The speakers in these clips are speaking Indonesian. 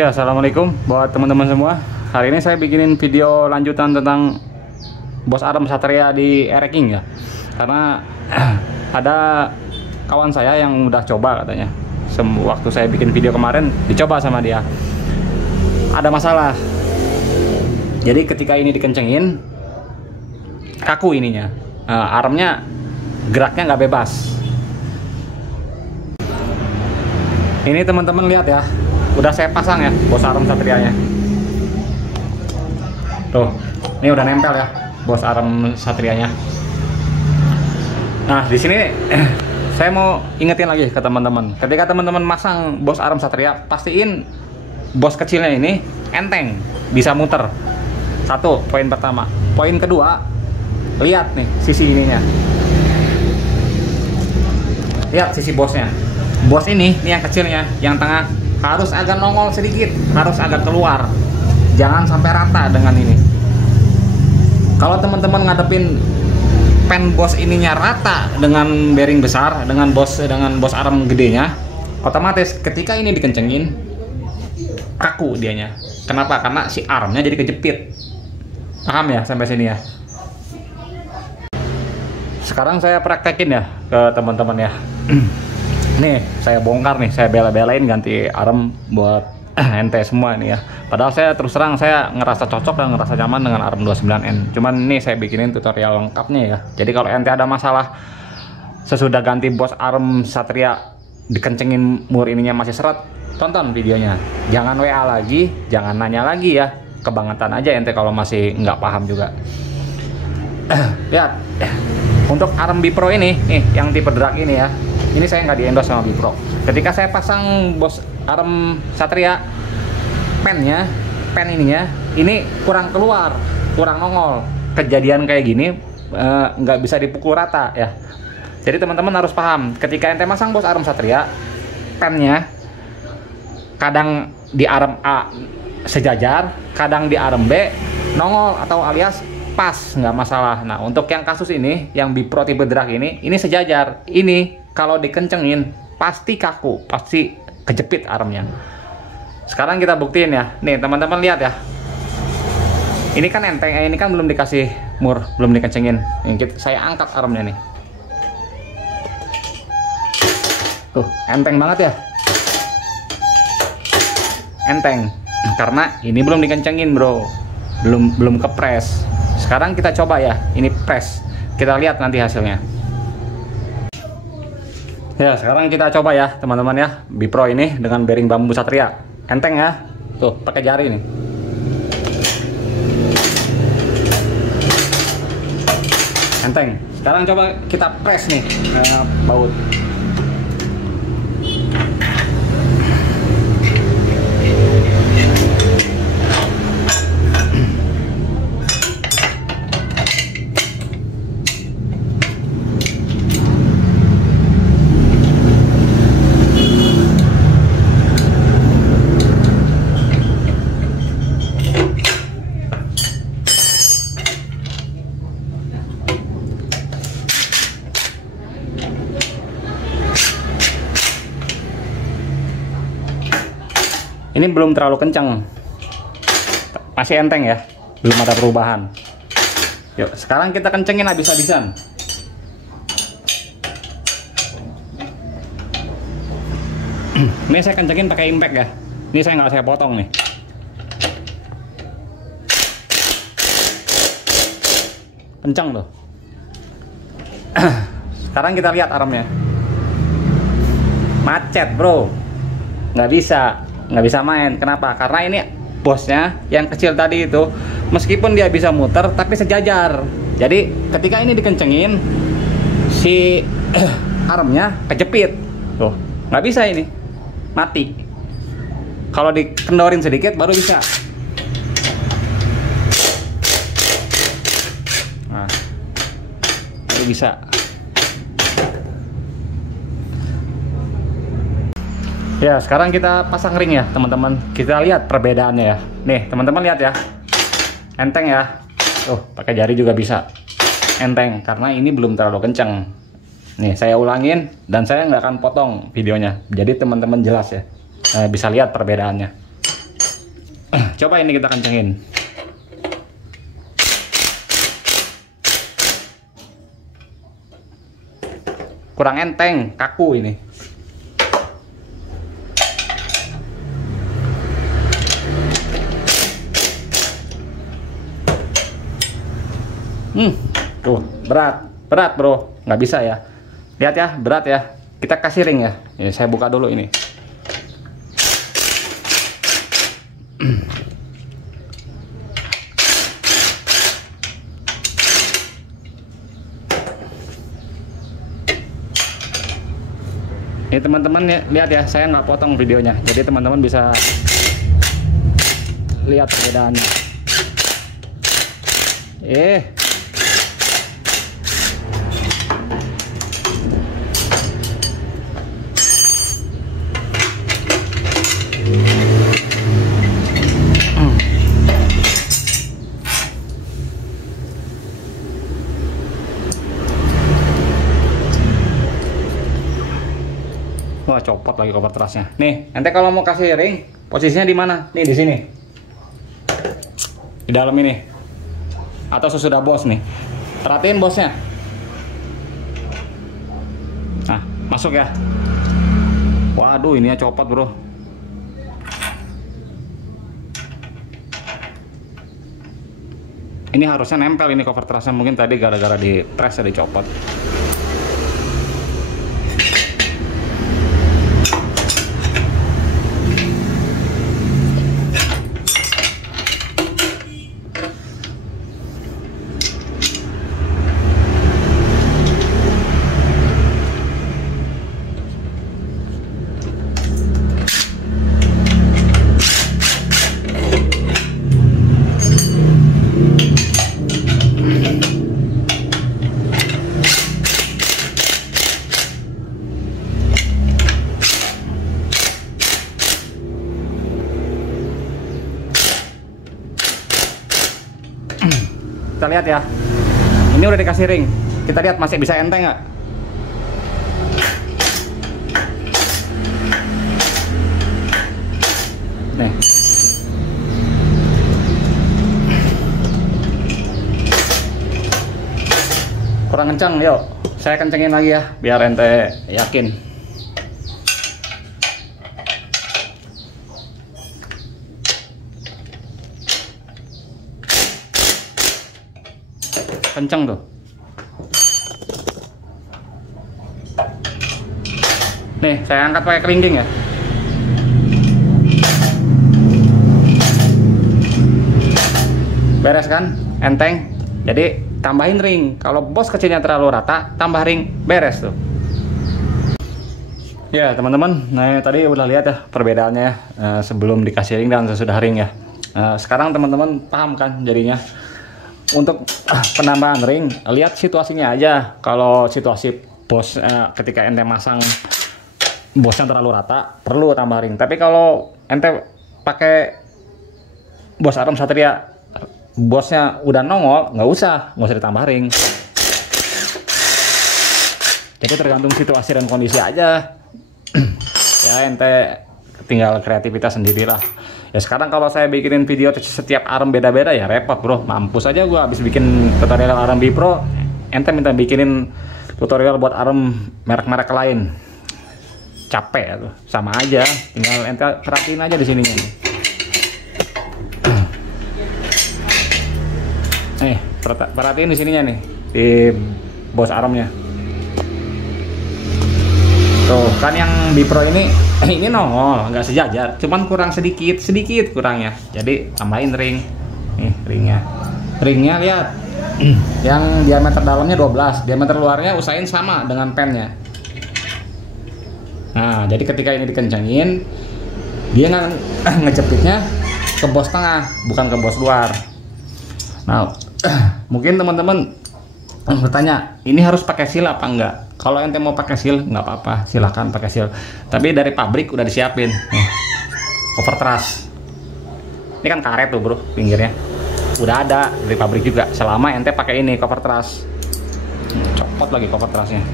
Ya, assalamualaikum buat teman-teman semua. Hari ini saya bikinin video lanjutan tentang bos arem Satria di Ereking ya. Karena ada kawan saya yang udah coba katanya. Waktu saya bikin video kemarin dicoba sama dia. Ada masalah. Jadi ketika ini dikencengin kaku ininya. Aremnya geraknya nggak bebas. Ini teman-teman lihat ya. Udah saya pasang ya bos arem Satrianya. Tuh, ini udah nempel ya bos arem Satrianya. Nah, di sini saya mau ingetin lagi ke teman-teman. Ketika teman-teman masang bos arem Satria, pastiin bos kecilnya ini enteng, bisa muter. Satu, poin pertama. Poin kedua, lihat nih sisi ininya. Lihat sisi bosnya. Bos ini yang kecilnya, yang tengah harus agak nongol sedikit, harus agak keluar, jangan sampai rata dengan ini. Kalau teman-teman ngadepin pen bos ininya rata dengan bearing besar, dengan bos arem gedenya, otomatis ketika ini dikencengin kaku dianya. Kenapa? Karena si armnya jadi kejepit. Paham ya sampai sini ya? Sekarang saya praktekin ya ke teman-teman ya. Nih, saya bongkar nih, saya bela-belain ganti arem buat ente semua nih ya. Padahal saya terus terang saya ngerasa cocok dan ngerasa nyaman dengan arem 29N. Cuman ini saya bikinin tutorial lengkapnya ya. Jadi kalau ente ada masalah sesudah ganti bos arem Satria dikencengin mur ininya masih seret, tonton videonya. Jangan WA lagi, jangan nanya lagi ya. Kebangetan aja ente kalau masih nggak paham juga. Lihat, untuk arem Bipro ini, nih yang tipe drag ini ya. Ini saya nggak di-endorse sama Bipro. Ketika saya pasang bos arem Satria, pen ininya, ini kurang keluar, kurang nongol. Kejadian kayak gini nggak bisa dipukul rata ya. Jadi teman-teman harus paham, ketika ente masang bos arem Satria, pennya kadang di arem A sejajar, kadang di arem B nongol atau alias pas, nggak masalah. Nah, untuk yang kasus ini, yang Bipro tipe drag ini sejajar. Ini kalau dikencengin pasti kaku, pasti kejepit aremnya. Sekarang kita buktiin ya. Nih teman-teman lihat ya. Ini kan enteng, ini kan belum dikasih mur, belum dikencengin. Saya angkat aremnya nih. Tuh, enteng banget ya. Enteng. Karena ini belum dikencengin, bro. Belum kepres. Sekarang kita coba ya. Ini press. Kita lihat nanti hasilnya. Ya, sekarang kita coba ya teman-teman ya, Bipro ini dengan bearing bambu Satria. Enteng ya, tuh pakai jari nih. Enteng. Sekarang coba kita press nih baut. Ini belum terlalu kencang, masih enteng ya, belum ada perubahan. Yuk, sekarang kita kencengin habis-habisan. Ini saya kencengin pakai impact ya. Ini saya potong nih. Kencang tuh. Sekarang kita lihat aremnya. Macet bro, nggak bisa main. Kenapa? Karena ini bosnya yang kecil tadi itu, meskipun dia bisa muter tapi sejajar. Jadi ketika ini dikencengin si aremnya kejepit tuh, nggak bisa, ini mati. Kalau dikendorin sedikit baru bisa. Nah, baru bisa. Ya, sekarang kita pasang ring ya teman-teman. Kita lihat perbedaannya ya. Nih teman-teman lihat ya, enteng ya. Tuh pakai jari juga bisa. Enteng karena ini belum terlalu kenceng. Nih saya ulangin dan saya nggak akan potong videonya. Jadi teman-teman jelas ya, bisa lihat perbedaannya. coba ini kita kencengin. Kurang enteng, kaku ini. Tuh berat bro, nggak bisa ya. Lihat ya, berat ya. Kita kasih ring ya. Ini saya buka dulu ini. Ini teman-teman ya, lihat ya, saya nggak potong videonya, jadi teman-teman bisa lihat perbedaannya. Wah, copot lagi cover trusnya. Nih, ente kalau mau kasih ring, posisinya di mana? Nih, di sini. Di dalam ini. Atau sesudah bos nih. Perhatiin bosnya. Nah, masuk ya. Waduh, ininya copot, bro. Ini harusnya nempel ini cover trusnya, mungkin tadi gara-gara di press ya dicopot. Kita lihat ya, ini udah dikasih ring, kita lihat masih bisa enteng nggak? Nih, kurang kencang, yuk saya kencengin lagi ya biar ente yakin. Kenceng tuh. Nih, saya angkat pakai kelingking ya. Beres kan? Enteng. Jadi tambahin ring. Kalau bos kecilnya terlalu rata, tambah ring, beres tuh. Ya teman-teman, nah tadi udah lihat ya perbedaannya ya, sebelum dikasih ring dan sesudah ring ya. Sekarang teman-teman paham kan jadinya. Untuk penambahan ring, lihat situasinya aja. Kalau situasi bos ketika ente masang bosnya terlalu rata, perlu tambah ring. Tapi kalau ente pakai bos Arum Satria, bosnya udah nongol, nggak usah ditambah ring. Jadi tergantung situasi dan kondisi aja. Ya ente tinggal kreativitas sendirilah. Ya sekarang kalau saya bikinin video setiap Arum beda-beda ya repot bro, mampus aja gua habis bikin tutorial Arum Bipro, ente minta bikinin tutorial buat Arum merek-merek lain, capek ya tuh, sama aja, tinggal ente perhatiin aja di sininya. Nih, perhatiin di sininya nih, di bos Arumnya. Tuh kan yang Bipro ini nongol, nggak sejajar, cuman kurang sedikit kurangnya. Jadi tambahin ring, nih ringnya lihat, yang diameter dalamnya 12, diameter luarnya usahain sama dengan pennya. Nah jadi ketika ini dikencengin, dia ngejepitnya ke bos tengah, bukan ke bos luar. Nah mungkin teman-teman bertanya, ini harus pakai seal apa enggak? Kalau ente mau pakai seal nggak apa-apa, silahkan pakai seal. Tapi dari pabrik udah disiapin nih, cover truss. Ini kan karet tuh bro, pinggirnya udah ada dari pabrik juga. Selama ente pakai ini cover truss, copot lagi cover trussnya.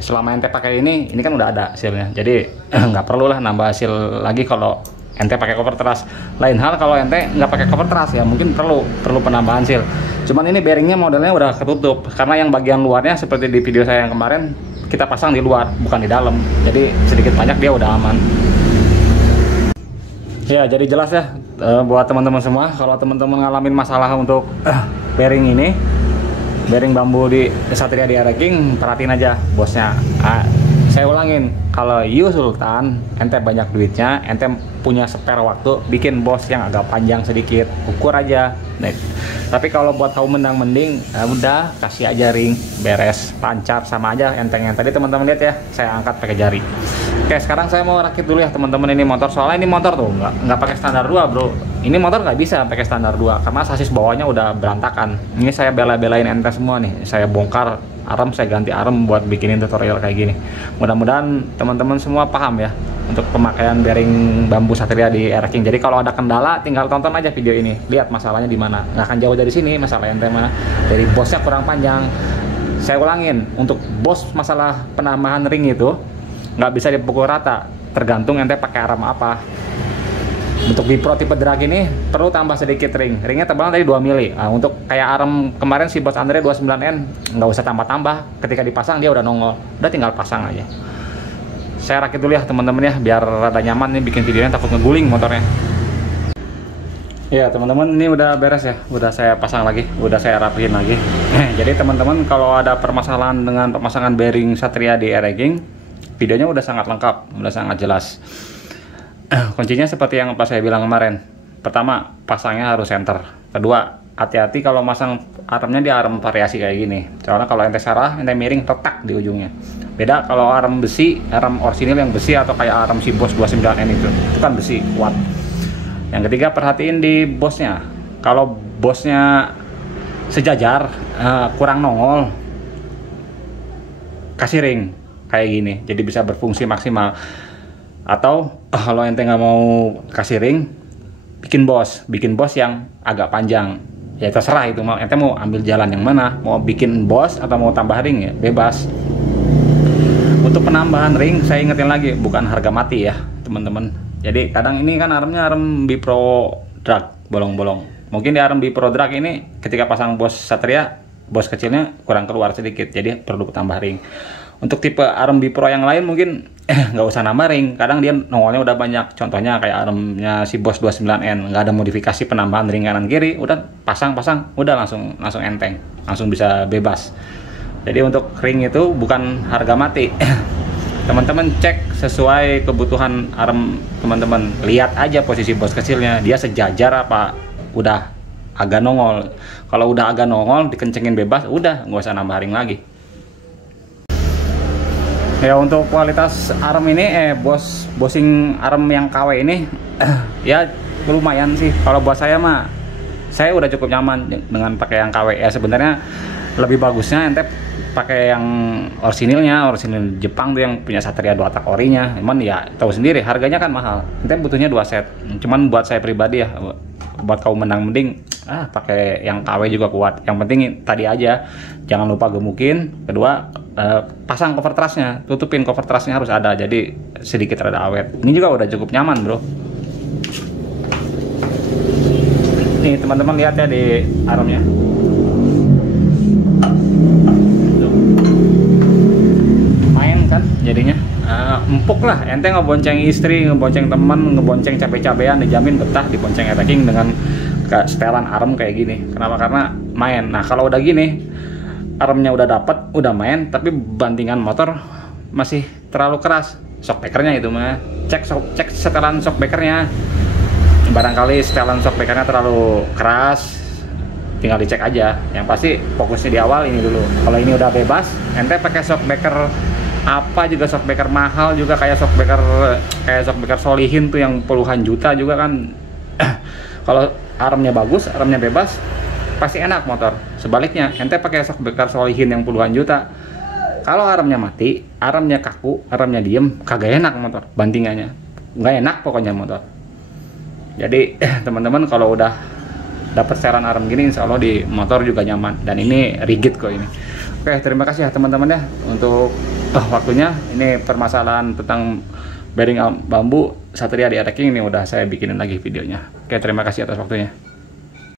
Selama ente pakai ini kan udah ada sealnya. Jadi nggak perlu lah nambah seal lagi kalau ente pakai cover teras. Lain hal kalau ente nggak pakai cover teras ya mungkin perlu penambahan seal. Cuman ini bearingnya modelnya udah ketutup karena yang bagian luarnya seperti di video saya yang kemarin kita pasang di luar bukan di dalam, jadi sedikit banyak dia udah aman. Ya, jadi jelas ya buat teman-teman semua, kalau teman-teman ngalamin masalah untuk bearing ini, bearing bambu di Satria DR King, perhatiin aja bosnya. Saya ulangin, kalau you Sultan, ente banyak duitnya, ente punya spare waktu, bikin bos yang agak panjang sedikit, ukur aja. Nah, tapi kalau buat kaum mending, udah kasih aja ring, beres, lancar, sama aja enteng yang tadi teman-teman lihat ya, saya angkat pakai jari. Oke, sekarang saya mau rakit dulu ya teman-teman ini motor, soalnya ini motor tuh nggak pakai standar 2 bro. Ini motor nggak bisa pakai standar 2 karena sasis bawahnya udah berantakan. Ini saya bela-belain ente semua nih, saya bongkar arem, saya ganti arem buat bikinin tutorial kayak gini. Mudah-mudahan teman-teman semua paham ya untuk pemakaian bearing bambu Satria di DR King. Jadi kalau ada kendala tinggal tonton aja video ini, lihat masalahnya di mana. Nggak akan jauh dari sini masalah ente mah. Dari bosnya kurang panjang. Saya ulangin, untuk bos masalah penambahan ring itu nggak bisa dipukul rata, tergantung ente pakai arem apa. Untuk di Pro tipe drag ini perlu tambah sedikit ringnya tebalnya tadi 2 mili. Nah, untuk kayak arem kemarin si bos Andre 29N nggak usah tambah-tambah, ketika dipasang dia udah nongol, udah tinggal pasang aja. Saya rakit dulu ya teman-teman ya, biar rada nyaman nih bikin videonya, takut ngeguling motornya. Ya teman-teman, ini udah beres ya, udah saya pasang lagi, udah saya rapihin lagi. Jadi teman-teman kalau ada permasalahan dengan pemasangan bearing Satria di DR King, videonya udah sangat lengkap, udah sangat jelas. Kuncinya seperti yang pas saya bilang kemarin. Pertama, pasangnya harus center. Kedua, hati-hati kalau masang aremnya di arem variasi kayak gini. Soalnya kalau ente salah, ente miring tetak di ujungnya. Beda kalau arem besi, arem orsinil yang besi atau kayak arem si bos 29N itu kan besi, kuat. Yang ketiga, perhatiin di bosnya. Kalau bosnya sejajar, kurang nongol, kasih ring kayak gini, jadi bisa berfungsi maksimal. Atau kalau ente nggak mau kasih ring, bikin bos yang agak panjang. Ya terserah itu, mau ente mau ambil jalan yang mana, mau bikin bos atau mau tambah ring ya bebas. Untuk penambahan ring saya ingetin lagi, bukan harga mati ya teman-teman. Jadi kadang ini kan aremnya arem Bipro drag bolong-bolong. Mungkin di arem Bipro drag ini ketika pasang bos Satria, bos kecilnya kurang keluar sedikit, jadi perlu tambah ring. Untuk tipe arem Bipro yang lain mungkin nggak usah nambah ring, kadang dia nongolnya udah banyak. Contohnya kayak aremnya si bos 29N, nggak ada modifikasi penambahan ring kanan kiri, udah pasang udah langsung enteng, langsung bisa bebas. Jadi untuk ring itu bukan harga mati. Teman-teman cek sesuai kebutuhan arem teman-teman, lihat aja posisi bos kecilnya, dia sejajar apa udah agak nongol. Kalau udah agak nongol dikencengin bebas, udah nggak usah nambah ring lagi. Ya untuk kualitas arem ini bosing arem yang KW ini ya lumayan sih. Kalau buat saya mah, saya udah cukup nyaman dengan pakai yang KW. Ya sebenarnya lebih bagusnya ente pakai yang orsinil Jepang tuh yang punya Satria 2 tak orinya. Cuman ya tahu sendiri harganya kan mahal. Ente butuhnya 2 set. Cuman buat saya pribadi ya, buat kaum mending pakai yang KW juga kuat. Yang penting tadi aja, jangan lupa gemukin. Kedua, pasang cover trusnya, tutupin cover trusnya harus ada, jadi sedikit rada awet. Ini juga udah cukup nyaman bro. Nih teman-teman lihat ya di aremnya, main kan jadinya, empuk lah. Ente ngebonceng istri, ngebonceng teman, ngebonceng capek-capean, dijamin betah dibonceng DR King dengan setelan arem kayak gini. Kenapa? Karena main. Nah kalau udah gini, aremnya udah dapet, udah main, tapi bantingan motor masih terlalu keras. Shockbreakernya itu mah, cek setelan shockbreakernya. Barangkali setelan shockbreakernya terlalu keras, tinggal dicek aja. Yang pasti fokusnya di awal ini dulu. Kalau ini udah bebas, ente pakai shockbreaker apa juga, shockbreaker mahal juga kayak shockbreaker Solihin tuh yang puluhan juta juga kan. Kalau aremnya bagus, aremnya bebas, pasti enak motor. Sebaliknya, ente pakai shockbreaker Solihin yang puluhan juta, kalau aremnya mati, aremnya kaku, aremnya diem, kagak enak motor, bantingannya nggak enak pokoknya motor. Jadi teman-teman kalau udah dapat setelan arem gini, insya Allah di motor juga nyaman. Dan ini rigid kok ini. Oke, terima kasih ya teman-teman ya untuk waktunya. Ini permasalahan tentang bearing bambu Satria di ranking ini udah saya bikinin lagi videonya. Oke, terima kasih atas waktunya.